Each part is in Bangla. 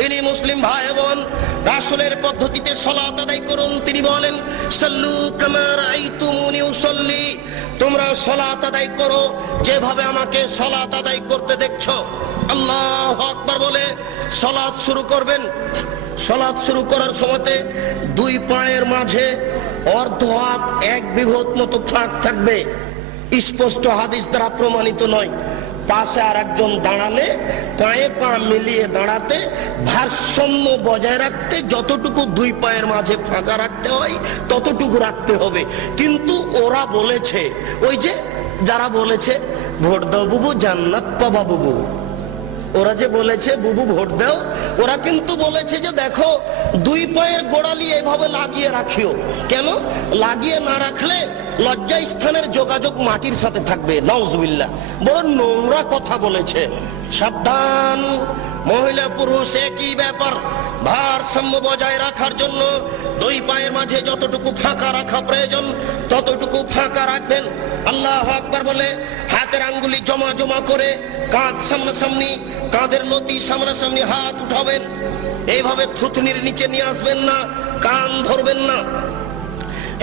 তিনি মুসলিম ভাই বোন, রাসূলের পদ্ধতিতে সালাত আদায় করুন। তিনি বলেন, সাল্লু কামা রাআইতুমুনি উসাল্লি, তোমরা সালাত আদায় করো যেভাবে আমাকে সালাত আদায় করতে দেখছো। আল্লাহু আকবার বলে সালাত শুরু করবেন। সালাত শুরু করার সময়তে দুই পায়ের মাঝে অর্ধ হাত এক বিঘত মতো ফাঁক থাকবে। স্পষ্ট হাদিস দ্বারা প্রমাণিত নয়। পাশে আর একজন দাঁড়ালে পায়ে পা মিলিয়ে দাঁড়াতে, ভারসাম্য বজায় রাখতে যতটুকু দুই পায়ের মাঝে ফাঁকা রাখতে হয় ততটুকু রাখতে হবে। কিন্তু ওরা বলেছে, ওই যে যারা বলেছে ভোট দাও বুবু জান্নাত পাবা বুবু, ওরা যে বলেছে বুবু ভোট দাও, ওরা কিন্তু বলেছে যে দেখো দুই পায়ের গোড়ালি এভাবে লাগিয়ে রাখিও। কেন লাগিয়ে না রাখলে লজ্জা স্থানের যোগাযোগ মাটির সাথে থাকবে। নাউজুবিল্লাহ, বড় নোংরা কথা বলেছে। সাবধান, মহিলা পুরুষ একই ব্যাপার। ভারসাম্য বজায় রাখার জন্য দুই পায়ের মাঝে যতটুকু ফাঁকা রাখা প্রয়োজন ততটুকু ফাঁকা রাখবেন। আল্লাহু আকবার বলে হাতের আঙ্গুলি জমা জমা করে কাঁধ সামনাসামনি, কাঁধের লতি সামনাসামনি হাত উঠাবেন। এইভাবে থুতনির নিচে নিয়ে আসবেন না, কান ধরবেন না।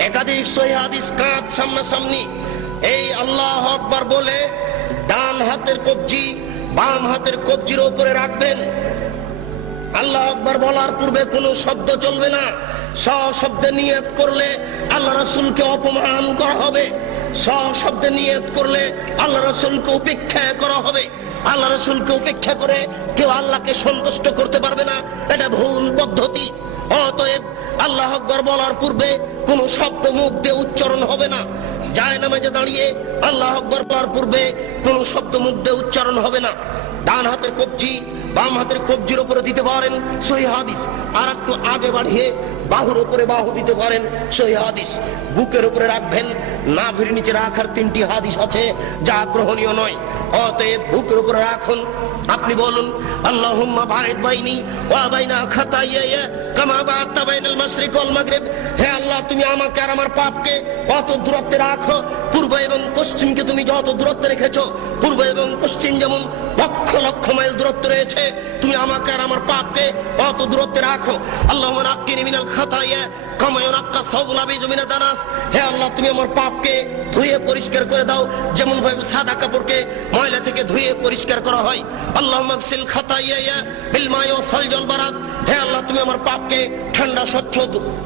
একাধিক সহিহ হাদিস কাঁধ সামনাসামনি। এই আল্লাহু আকবার বলে ডান হাতের কবজি বাম হাতের কবজির উপরে রাখবেন। আল্লাহু আকবার বলার পূর্বে কোনো শব্দ চলবে না। সশব্দে নিয়ত করলে আল্লাহ রাসূলকে অপমান করা হবে। সশব্দে নিয়ত করলে আল্লাহ রাসূলকে উপেক্ষা করা হবে। আল্লাহ রাসূলকে উপেক্ষা করে কেউ আল্লাহকে সন্তুষ্ট করতে পারবে না, এটা ভুল পদ্ধতি। অতএব আল্লাহু আকবার বলার পূর্বে কোনো শব্দ মুখ দিয়ে উচ্চারণ হবে না। জায়নামাজে দাঁড়িয়ে আল্লাহু আকবার বলার পূর্বে কোনো শব্দ মুখ দিয়ে উচ্চারণ হবে না। ডান হাতের কবজি বাম হাতের কবজির উপরে দিতে পারেন, সহিহ হাদিস। আর একটু আগে বাড়িয়ে বাহুর উপরে বাহু দিতে পারেন, সহিহ হাদিস। বুকের উপরে রাখবেন, নাভির নিচে রাখার 3টি হাদিস আছে যা গ্রহণীয় নয়। অতএব বুকের উপরে রাখুন। আপনি বলুন, আল্লাহুম্মা বা'id বাইনি ওয়া বাইনা খাতায়ায়া কামা বা'আতা বাইনাল মাশরিক ওয়াল মাগরিব। হে আল্লাহ, তুমি আমাকে আর আমার পাপকে অত দূরত্বে রাখো, পূর্ব এবং পশ্চিমকে তুমি যত দূরত্বে রেখেছো, পূর্ব এবং পশ্চিম যেমন লক্ষ লক্ষ মাইল দূরত্ব রয়েছে, তুমি আমাকে আর আমার পাপকে অত দূরত্বে রাখো। আল্লাহুম্মা নাক্কিনি মিনাল খাতায়া কামা ইউনাক্কা সাওবুল আবিজ মিনাদ দানাস। হে আল্লাহ, তুমি আমার পাপকে ধুয়ে পরিষ্কার করে দাও যেমন ভাবে সাদা কাপড়কে ময়লা থেকে ধুয়ে পরিষ্কার করা হয়। আল্লাহুম্মা গসিল খাতায়া বিল মাই ওয়াস সালজি ওয়াল বারাদ। হে আল্লাহ, তুমি আমার পাপকে ঠান্ডা স্বচ্ছ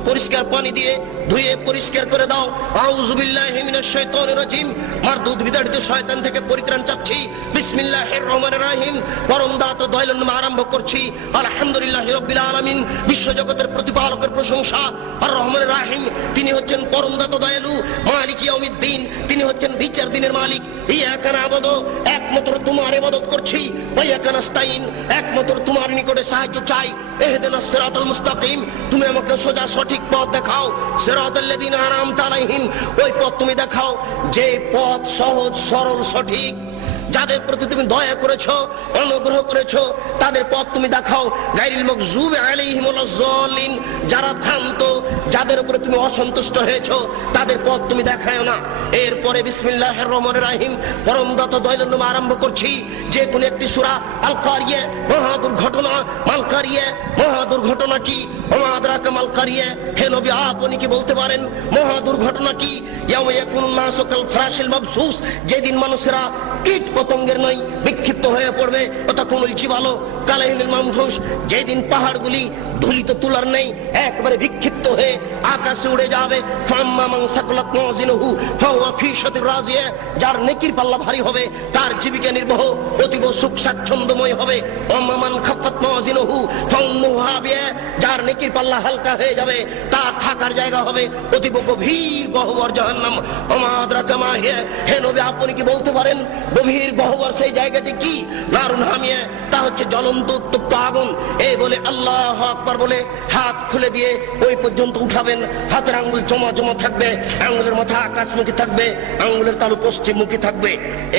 পরিষ্কার পানি দিয়ে ধুয়ে পরিষ্কার করে দাও। আউযু বিল্লাহি মিনাশ শাইতানির রাজিম। মারদুদ বিতাড়িত শয়তান থেকে পরিত্রাণ চাচ্ছি। বিসমিল্লাহির রহমানির রহিম। পরম দাতা দয়ালুর নামে আরম্ভ করছি। আলহামদুলিল্লাহি রাব্বিল আলামিন। বিশ্বজগতের প্রতিপালকের প্রশংসা। আর রহমানির রহিম, তিনি হচ্ছেন পরম দাতা দয়ালু। মালিক ইয়াউমিদ্দিন, তিনি হচ্ছেন বিচার দিনের মালিক। ইয়াকা না'বুদু, একমাত্র তোমার ইবাদত করছি। ওয়া ইয়াকা নাস্তাইন, একমাত্র তোমার নিকটে সাহায্য চাই। ইহদিনাস সিরাতাল মুস্তাকিম, তুমি আমাকে সোজা সঠিক পথ দেখাও। সিরাতাল্লাযিনা আন'আমতা আলাইহিম, ওই পথ তুমি দেখাও যে পথ সহজ সরল সঠিক। যাদের প্রতি তুমি দয়া করেছো, অনুগ্রহ করেছো, তাদের পথ তুমি দেখাও। গায়রিল মাগযুবি আলাইহিম ওয়ালাজ যালিন, যারা ভ্রান্ত, যাদের উপরে তুমি অসন্তুষ্ট হয়েছো, তাদের পথ তুমি দেখায়ো না। এরপরে বিসমিল্লাহির রহমানির রহিম, পরম দাতা দয়ালুর নামে আরম্ভ করছি। যে কোনো একটি সূরা। আল কারিয়া, মহা দুর্ঘটনা। মাল কারিয়া, মহা দুর্ঘটনা কি? ওমা আদরাকা মাল কারিয়া। হে নবী, আপনি কি বলতে পারেন মহা দুর্ঘটনা কি? ইয়াউমা ইয়াকুনুন নাসু কাল ফারাশিল মাবসুস, যেদিন মানুষেরা কীট পতঙ্গের নয় বিক্ষিপ্ত হয়ে পড়বে। ওয়াতাকুনুল জিবালু কালাইহিল মানফুস, যেদিন পাহাড়গুলি ধুলিত তুলার নেই একবারে বিক্ষিপ্ত হয়ে আকাশে উড়ে যাবে। ফাম্মা মান সাকুলাত মাওয়াজিনুহু ফাহুয়া ফি শাতির রাজিয়া, যার নেকির পাল্লা ভারী হবে তার জীবিকা নির্বাহ অতীব সুখ স্বাচ্ছন্দ্যময় হবে। ওয়াম্মা মান খাফফাত মাওয়াজিনুহু ফাউম্মুহু হাবিয়া, যার নেকির পাল্লা হালকা হয়ে যাবে তার থাকার জায়গা হবে অতীব গভীর গহ্বর জাহান্নাম। ওমা আদরাকা মা হিয়া, হে নবী, আপনি কি বলতে পারেন গভীর গহ্বর সেই জায়গাটি কি? নারুন হামিয়া, তা হচ্ছে জ্বলন্ত উত্তপ্ত আগুন। এই বলে আল্লাহু আকবার বলে হাত খুলে দিয়ে ওই পর্যন্ত উঠাবেন। হাতের আঙ্গুল জমা জমা থাকবে, আঙ্গুলের মাথা আকাশমুখী থাকবে, আঙ্গুলের তালু পশ্চিমমুখী থাকবে।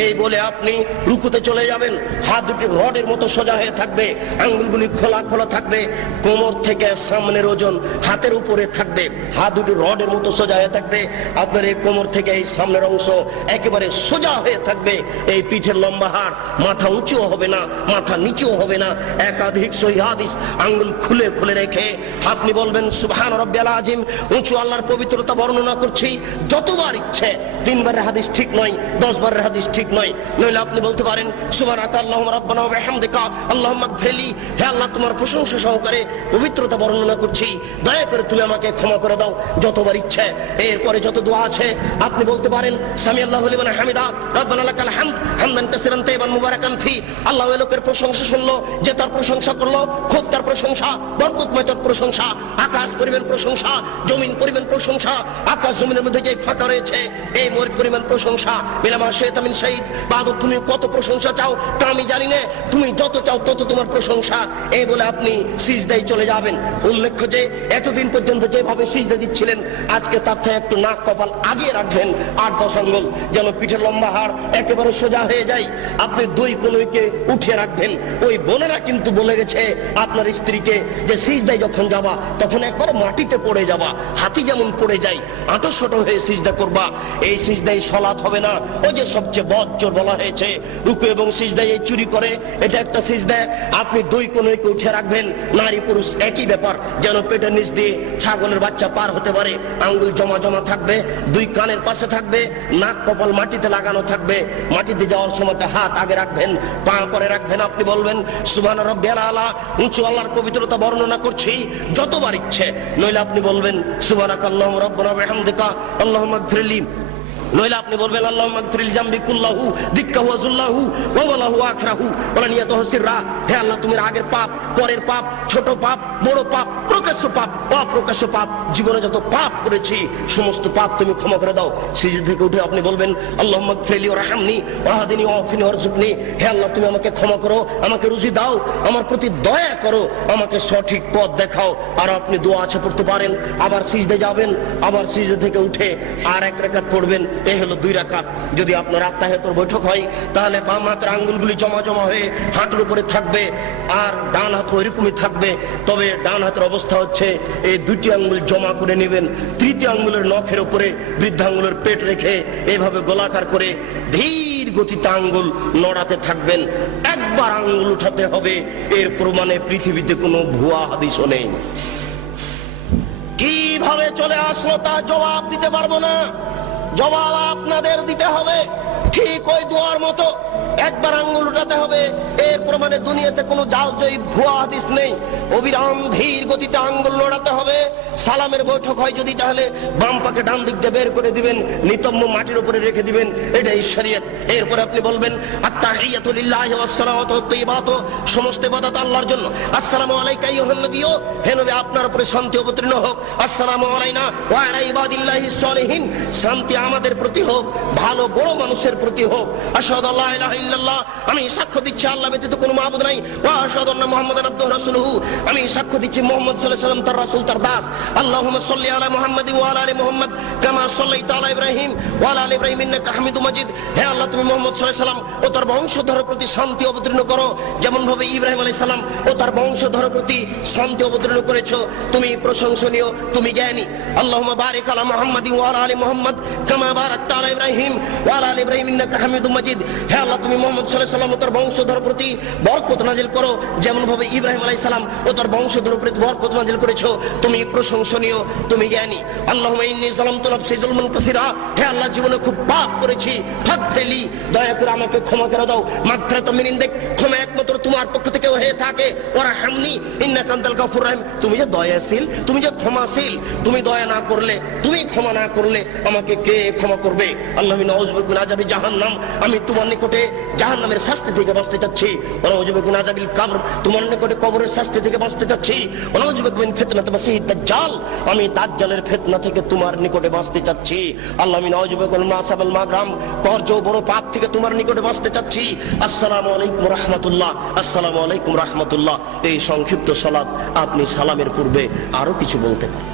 এই বলে আপনি রুকুতে চলে যাবেন। হাত দুটি রডের মতো সোজা হয়ে থাকবে, আঙ্গুলগুলি খোলা খোলা থাকবে। কোমর থেকে সামনের ওজন হাতের উপরে থাকবে, হাত দুটি রডের মতো সোজা হয়ে থাকবে। আপনার এই কোমর থেকে এই সামনের অংশ একেবারে সোজা হয়ে থাকবে। এই পিঠের লম্বা হাড়, মাথা উঁচুও হবে না, মাথা নিচুও হবে না। একাধিক সহিহ হাদিস আঙ্গুল খুলে খুলে রেখে আপনি বলবেন সুবহান রাব্বিয়াল আযীম। উঁচু আল্লাহর পবিত্রতা বর্ণনা করছি যতবার ইচ্ছে। 3 বারের হাদিস ঠিক নয়, 10 বারের হাদিস ঠিক নয়। নইলে আপনি বলতে পারেন সুবহানাকা আল্লাহুম্মা রাব্বানা ওয়া বিহামদিকা আল্লাহুম্মা ইগফিরলি, হে আল্লাহ তোমার প্রশংসা সহকারে পবিত্রতা বর্ণনা করছি, দয়া করে তুমি আমাকে ক্ষমা করে দাও, যতবার ইচ্ছে। এরপরে যত দোয়া আছে আপনি বলতে পারেন সামি আল্লাহু লিমান হামিদা রাব্বানা লাকাল হামদ হামদান কাসীরান তাইয়িবান মুবারাকান ফি। আল্লাহ ওই লোকের প্রশংসা শুনলো যে তার প্রশংসা করলো, খুব তার প্রশংসা, বরকতময় তার প্রশংসা। আকাশ পরিমাণ প্রশংসা, জমিন পরিমাণ প্রশংসা, আকাশ জমিনের মধ্যে যে ফাঁকা রয়েছে এই পরিমাণ প্রশংসা। বিলামা শেতামিন শহীদ বাদত, তুমি কত প্রশংসা চাও তা আমি জানি না, তুমি যত চাও তত তোমার প্রশংসা। এই বলে আপনি সিজদায় চলে যাবেন। উল্লেখ্য যে এতদিন পর্যন্ত যেভাবে সিজদা দিচ্ছিলেন আজকে তার থেকে একটু নাক কপাল আগে রাখবেন, 8-10 আঙ্গুল, যেন পিঠের লম্বা হাড় একেবারে সোজা হয়ে যায়। আপনি 2 কনুইকে উঠিয়ে রাখবেন। ওই বোনেরা কিন্তু বলে গেছে আপনার স্ত্রীকে যে সিজদায় যখন যাবা তখন একবার মাটিতে পড়ে যাবা, হাতি যেমন পড়ে যায় আঁটো হয়ে সিজদা করবা। এই সিজদায় সালাত হবে না। ওই যে সবচেয়ে বজ্জর বলা হয়েছে রুকু এবং সিজদায় এই চুরি করে, এটা একটা সিজদা। আপনি 2 কনুইকে উঠে রাখবেন, নারী পুরুষ একই ব্যাপার, যেন পেটের নিচ দিয়ে ছাগলের বাচ্চা পার হতে পারে। আঙ্গুল জমা জমা থাকবে, 2 কানের পাশে থাকবে, নাক কপাল মাটিতে লাগানো থাকবে। মাটিতে যাওয়ার সময় হাত আগে রাখবেন, পা পরে রাখবেন। আপনি বলবেন সুবহান রাব্বিয়াল আলা, উঁচু আল্লাহর পবিত্রতা বর্ণনা করছি যতবার ইচ্ছে। নইলে আপনি বলবেন সুবহানাকা আল্লাহুম্মা রাব্বানা ওয়া বিহামদিকা আল্লাহুম্মা ইগফিরলি। নইলে আপনি বলবেন আল্লাহুম্মা ইগফিরলি জামবি কুল্লাহু দিক্কাহু ওয়া যুল্লাহু ওয়া ওয়ালাহু আখরাহু ওয়া নিয়াতুহু সিররা। হে আল্লাহ তুমি আগের পাপ, পরের পাপ, ছোট পাপ, বড় পাপ, প্রকাশ্য পাপ, অপ্রকাশ্য পাপ, জীবনে যত পাপ করেছি সমস্ত পাপ তুমি ক্ষমা করে দাও। সিজদা থেকে উঠে আপনি বলবেন আল্লাহুম্মা ইগফিরলি ওয়ারহামনি ওয়াহদিনি ওয়াফিনি ওয়ারযুকনি। হে আল্লাহ তুমি আমাকে ক্ষমা করো, আমাকে রুজি দাও, আমার প্রতি দয়া করো, আমাকে সঠিক পথ দেখাও। আর আপনি দোয়া আছে পড়তে পারেন, আবার সিজদা যাবেন, আবার সিজদা থেকে উঠে আর 1 রাকাত পড়বেন। এই হলো 2 রাকাত। যদি আপনার আত্তাহিয়াতুর বৈঠক হয় তাহলে বাম হাতের আঙ্গুলগুলি জমা জমা হয়ে হাঁটুর উপরে থাকবে, আর ডান হাত ওইরকমই থাকবে। তবে ডান হাতের অবস্থা হচ্ছে এই 2টি আঙ্গুল জমা করে নেবেন, 3টি আঙ্গুলের নখের উপরে বৃদ্ধাঙ্গুলের পেট রেখে এইভাবে গোলাকার করে ধীর গতিতে আঙ্গুল নড়াতে থাকবেন। একবার আঙ্গুল উঠাতে হবে। এর প্রমাণে পৃথিবীতে কোনো ভুয়া হাদিসও নেই। কিভাবে চলে আসলো তা জবাব দিতে পারবো না, জবাব আপনাদের দিতে হবে। ঠিক ওই দোয়ার মতো একবার আঙ্গুল উঠাতে হবে। এর প্রমাণে দুনিয়াতে কোনো জালজয়ী ভুয়া হাদিস নেই। অবিরাম ধীর গতিতে আঙ্গুল নড়াতে হবে। সালামের বৈঠক হয় যদি তাহলে বাম পাকে ডান দিক দিয়ে বের করে দিবেন, নিতম্ব মাটির উপরে রেখে দিবেন, এটাই শরীয়ত। এরপরে আপনি বলবেন আত্তাহিয়াতু লিল্লাহি ওয়াস সালাওয়াতু তাইয়্যিবাতু, সমস্ত ইবাদত আল্লাহর জন্য। আসসালামু আলাইকা আইয়ুহান নবিয়্যু, হে নবী আপনার উপরে শান্তি অবতীর্ণ হোক। আসসালামু আলাইনা ওয়া আলা ইবাদিল্লাহিস সালিহিন, শান্তি আমাদের প্রতি হোক, ভালো বড় মানুষের প্রতি হোক। আশহাদু আল্লা ইলাহা ইল্লাল্লাহ, আমি সাক্ষ্য দিচ্ছি আল্লাহ ব্যতীত কোনো মাবুদ নাই। ওয়া আশহাদু আন্না মুহাম্মাদান আবদুহু ওয়া রাসূলুহু, আমি সাক্ষ্য দিচ্ছি মুহাম্মদ সাল্লাল্লাহু আলাইহি ওয়াসাল্লাম তার রাসূল, তার দাস। আল্লাহুম্মা সাল্লি আলা মুহাম্মাদ ওয়া আলা আলি মুহাম্মাদ কামা সাল্লাইতা আলা ইব্রাহিম ওয়া আলা আলি ইব্রাহিম ইন্নাকা হামিদুম মাজিদ। হে আল্লাহ তুমি মুহাম্মদ সাল্লাল্লাহু আলাইহি ওয়াসাল্লাম ও তার বংশধরের প্রতি শান্তি অবতীর্ণ করো, যেমন ভাবে ইব্রাহিম আলাইহিস সালাম ও তার বংশধরের প্রতি শান্তি অবতীর্ণ করেছো। তুমি প্রশংসনীয়, তুমি জ্ঞানী। আল্লাহুম্মা বারিক আলা মুহাম্মাদ ওয়া আলা আলি মুহাম্মাদ কামা বারাকতা আলা ইব্রাহিম ওয়া আলা আলি ইব্রাহিম ইন্নাকা হামিদুম মাজিদ। হে আল্লাহ তুমি মুহাম্মদ সাল্লাল্লাহু আলাইহি ওয়াসাল্লাম ও তার বংশধরের প্রতি বরকত নাজিল করো, যেমন ভাবে ইব্রাহিম আলাইহিস সালাম ও তার বংশধরের প্রতি বরকত নাজিল করেছো। তুমি প্রশংসনীয়, তুমি জ্ঞানী। আল্লাহুম্মা ইন্নী যালামতু নাফসি যুলমান কাসীরা, হে আল্লাহ জীবনে খুব পাপ করেছি, ফাগফিরলি, দয়া করে আমাকে ক্ষমা করে দাও। মাগফিরাতাম মিন ইনদিক, ক্ষমা একমাত্র তোমার পক্ষ থেকে হয়ে থাকে। ওয়ারহামনি ইন্নাকা আনতাল গাফুর রহিম, তুমি যে দয়াশীল, তুমি যে ক্ষমাশীল, তুমি দয়া না করলে, তুমি ক্ষমা না করলে আমাকে কে ক্ষমা করবে? আল্লাহুম্মা নাউযু বিকা মিন আযাবি জাহান্নাম, আমি তোমার নিকটে জাহান্নামের শাস্তি থেকে বাঁচতে চাচ্ছি। ওয়া নাউযু বিকা মিন আযাবিল কবর, তোমার নিকটে কবরের শাস্তি থেকে বাঁচতে চাচ্ছি। ওয়া নাউযু বিকা মিন ফিতনাতিল মাসিহিদ দাজ্জাল, আমি দাজ্জালের ফিতনা থেকে তোমার নিকটে বাঁচতে চাচ্ছি। আল্লাহুম্মা নাউযু বিকা মিন মাসাবাল মাগরাম, কর্জ বড় পাপ থেকে তোমার নিকটে বাঁচতে চাচ্ছি। আসসালামু আলাইকুম রাহমাতুল্লাহ, আসসালামু আলাইকুম রাহমাতুল্লাহ। এই সংক্ষিপ্ত সালাত আপনি সালামের পূর্বে আরো কিছু বলতে পারেন।